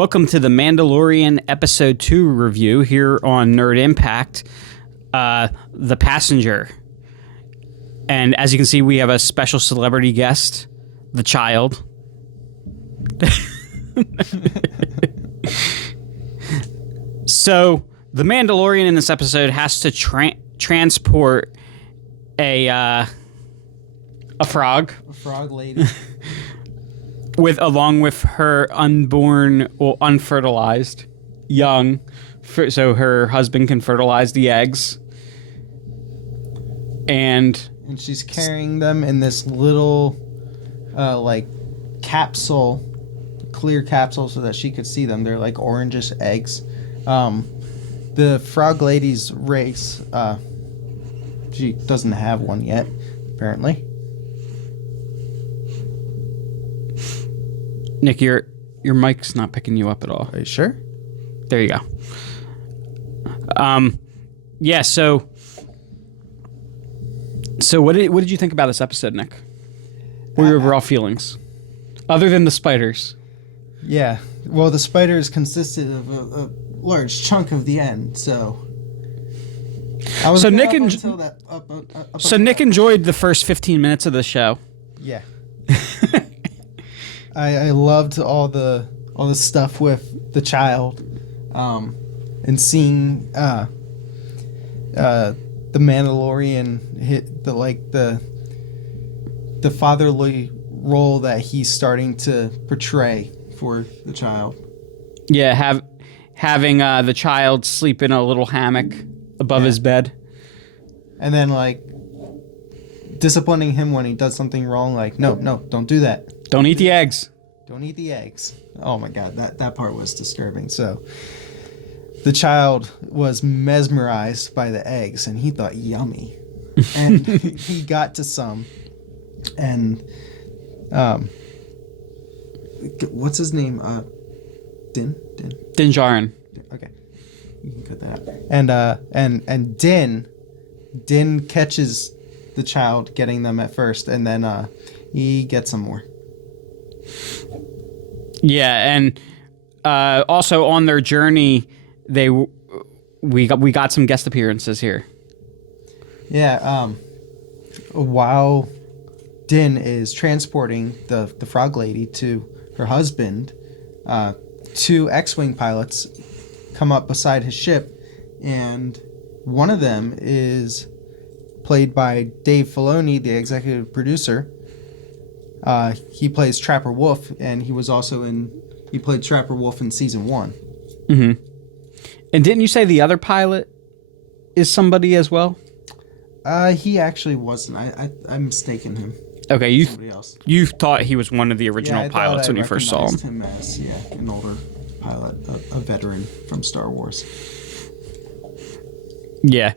Welcome to the Mandalorian Episode 2 review here on Nerd Impact, The Passenger. And as you can see, we have a special celebrity guest, the child. So, the Mandalorian in this episode has to transport a frog. A frog lady. Along with her unborn or unfertilized young, so her husband can fertilize the eggs. And she's carrying them in this little, capsule, clear capsule, so that she could see them. They're like orangish eggs. The frog lady's race, she doesn't have one yet, apparently. Nick, your mic's not picking you up at all. Are you sure? There you go. Yeah. So what did you think about this episode, Nick? What were your overall feelings, other than the spiders? Yeah. Well, the spiders consisted of a large chunk of the end. So I was Nick Nick enjoyed the first 15 minutes of the show. Yeah. I loved all the stuff with the child, and seeing the Mandalorian hit the fatherly role that he's starting to portray for the child. Yeah, having the child sleep in a little hammock above his bed, and then disciplining him when he does something wrong. No, don't do that. Don't eat the eggs. Don't eat the eggs. Oh my God, that part was disturbing. So the child was mesmerized by the eggs, and he thought yummy. And he got to some, and what's his name? Djarin. Okay, you can cut that out. And Din catches the child getting them at first, and then he gets some more. Yeah, and also on their journey, we got some guest appearances here. Yeah, while Din is transporting the frog lady to her husband, two X-Wing pilots come up beside his ship, and one of them is played by Dave Filoni, the executive producer. He plays Trapper Wolf, and he played Trapper Wolf in season 1. Mm-hmm. And didn't you say the other pilot is somebody as well? He actually wasn't. I'm mistaken him. Okay, you thought he was one of the original pilots when you first saw him. Him as an older pilot, a veteran from Star Wars. Yeah.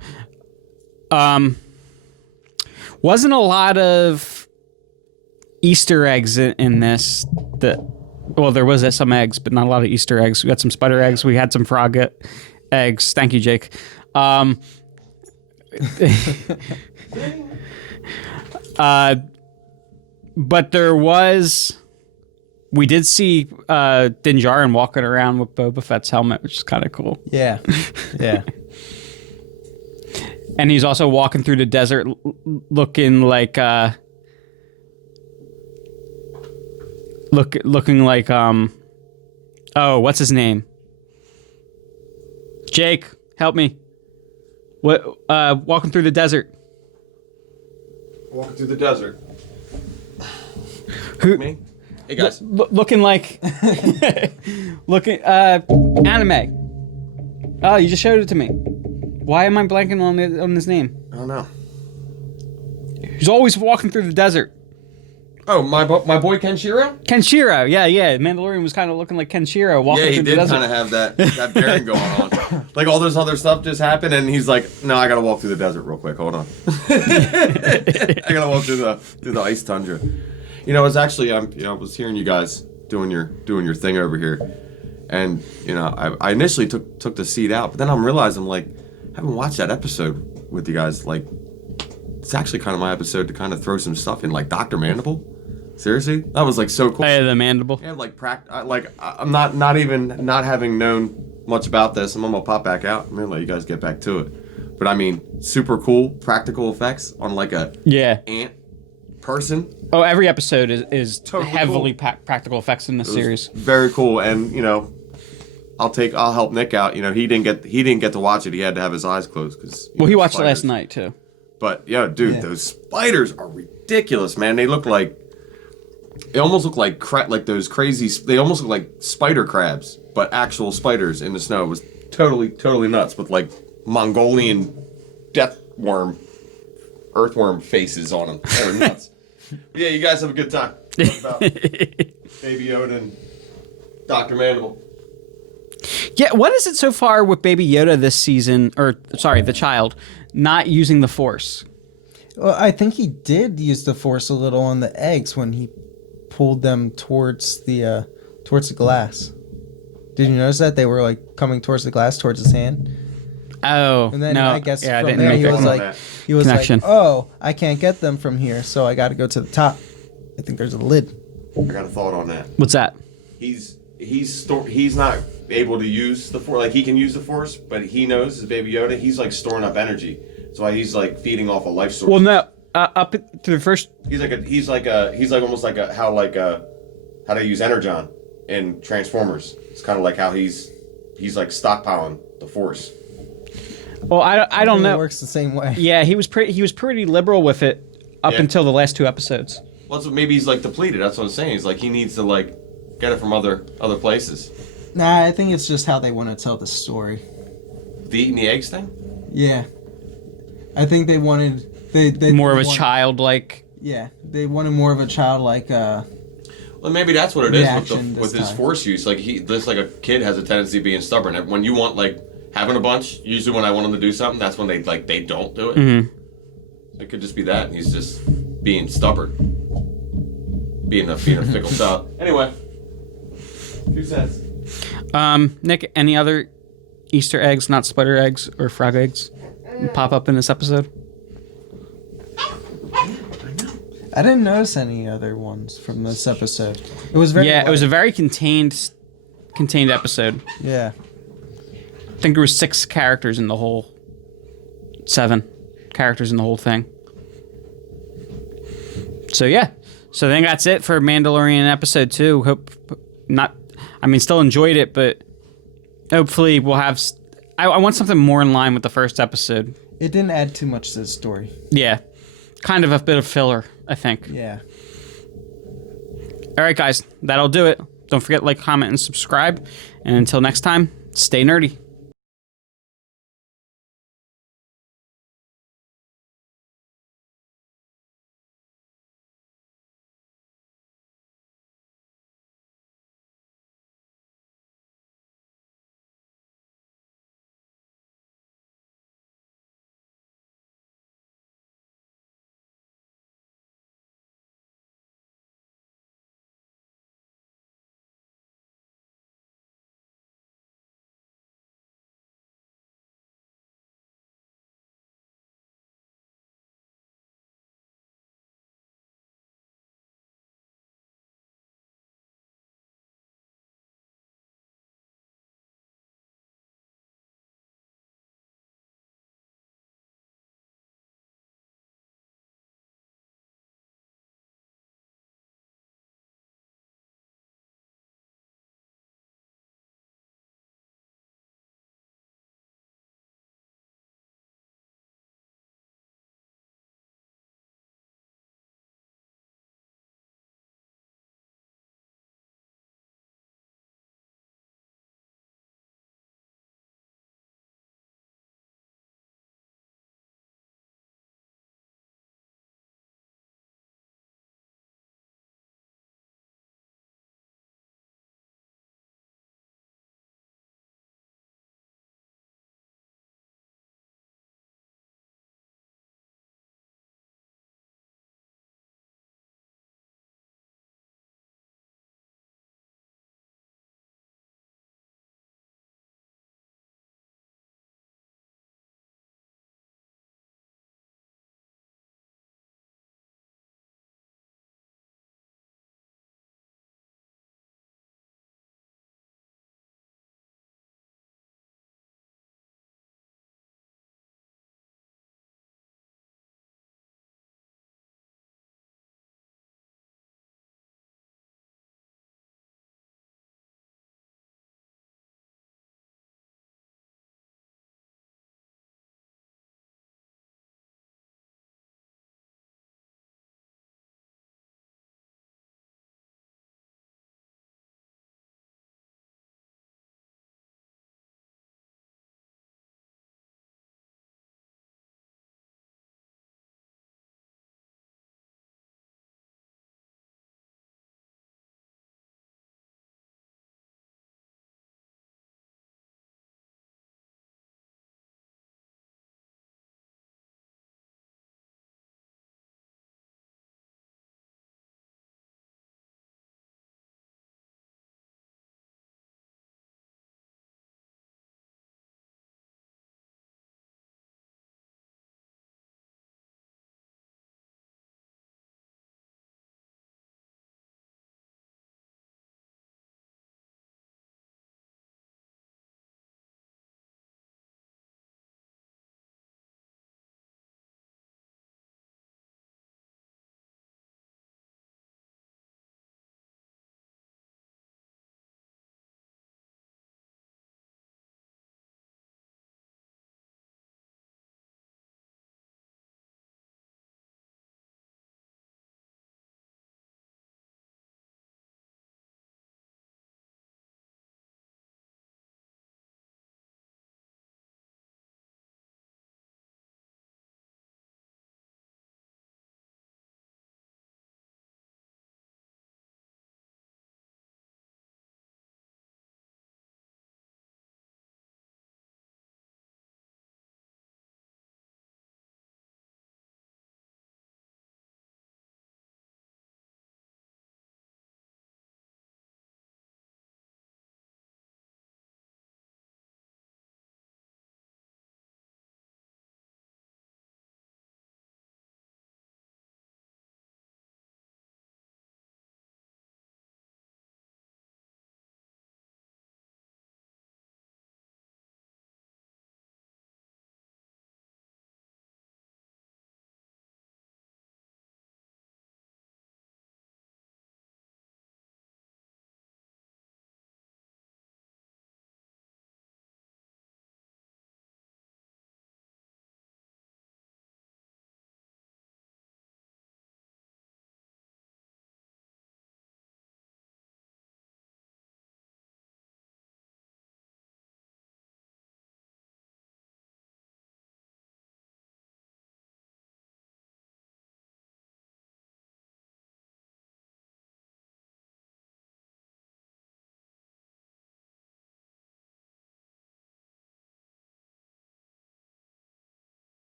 Wasn't a lot of Easter eggs in this. There was some eggs, but not a lot of Easter eggs. We got some spider eggs. We had some frog eggs. Thank you, Jake. But we did see Din Djarin walking around with Boba Fett's helmet, which is kind of cool. Yeah, yeah. And he's also walking through the desert looking like looking like what's his name? Jake, help me. What walking through the desert. Walking through the desert. Who? Me? Hey guys. Looking like anime. Oh, you just showed it to me. Why am I blanking on this name? I don't know. He's always walking through the desert. Oh, my boy Kenshiro? Kenshiro, yeah. Mandalorian was kind of looking like Kenshiro walking through the desert. Yeah, he did kind of have that bearing going on. Like all this other stuff just happened, and he's like, "No, I gotta walk through the desert real quick. Hold on, I gotta walk through the ice tundra." It's actually I was hearing you guys doing your thing over here, and I initially took the seat out, but then I'm realizing I haven't watched that episode with you guys. It's actually kind of my episode to kind of throw some stuff in, like Dr. Mandible. Seriously, that was like so cool. The mandible. Yeah, like I'm not even not having known much about this. I'm gonna pop back out. I'm gonna let you guys get back to it. But I mean, super cool practical effects on like a ant person. Oh, every episode is Totally heavily cool. Practical effects in the series. Very cool, and I'll help Nick out. He didn't get to watch it. He had to have his eyes closed because. Well, he watched it last night too. But dude, those spiders are ridiculous, man. They almost look like those crazy. They almost look like spider crabs, but actual spiders in the snow. It was totally nuts with like Mongolian death worm, earthworm faces on them. They were nuts. Yeah, you guys have a good time. About Baby Yoda and Dr. Mandible. Yeah, what is it so far with Baby Yoda this season, or sorry, the child, not using the Force? Well, I think he did use the Force a little on the eggs when he pulled them towards the glass. Did you notice that they were like coming towards the glass, towards his hand? Oh, And then no. I guess I from didn't there make he that was connection. like, oh, I can't get them from here, so I got to go to the top. I think there's a lid. I got a thought on that. What's that? He's not able to use the Force. Like, he can use the Force, but he knows as Baby Yoda, he's like storing up energy. That's why he's like feeding off a life source. Well, no. Up to the first. He's like almost like how they use Energon in Transformers. It's kind of like how he's like stockpiling the Force. Well, I don't know. It works the same way. Yeah, he was pretty liberal with it up until the last 2 episodes. Well, maybe he's like depleted. That's what I'm saying. He's like he needs to like get it from other places. Nah, I think it's just how they want to tell the story. The eating the eggs thing. Yeah, I think they wanted they More of a wanted- childlike. Yeah, they wanted more of a childlike. Well, maybe that's what it is Reaction with this his time. Force use. Like like a kid has a tendency of being stubborn. When you want like having a bunch, usually when I want them to do something, that's when they don't do it. Mm-hmm. It could just be that, and he's just being stubborn, being a fickle child. Anyway, 2 cents. Nick, any other Easter eggs, not spider eggs or frog eggs, pop up in this episode? I didn't notice any other ones from this episode. It was very It was a light. very contained episode. Yeah. I think there was 6 characters in the whole 7 characters in the whole thing. So yeah. So I think that's it for Mandalorian episode 2. Still enjoyed it, but hopefully we'll have I want something more in line with the first episode. It didn't add too much to the story. Yeah. Kind of a bit of filler, I think. Yeah. All right, guys. That'll do it. Don't forget to like, comment, and subscribe. And until next time, stay nerdy.